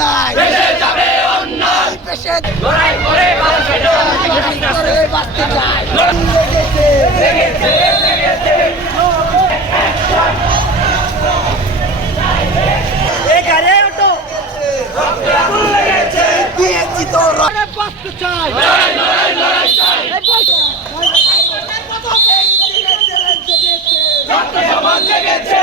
অন্যায়। যাবে অন্যায়। পেশে লড়াই করে বাঁচতে চায় বাঁচতে চাই। রক্ত সমাজ জেগেছে।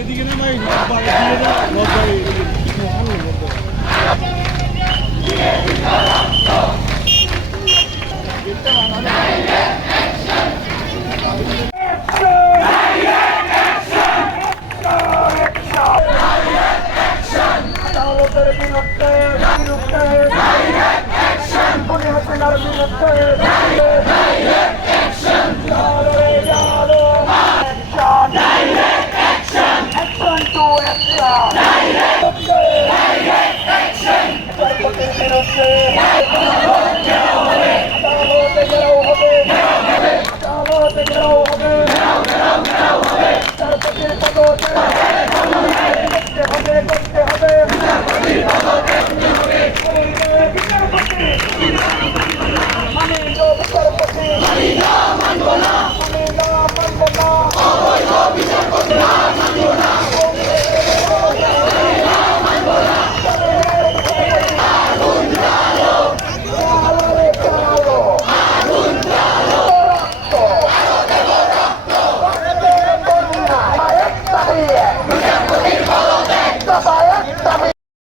এদিকে না ভাই লজ্জায় Direct action!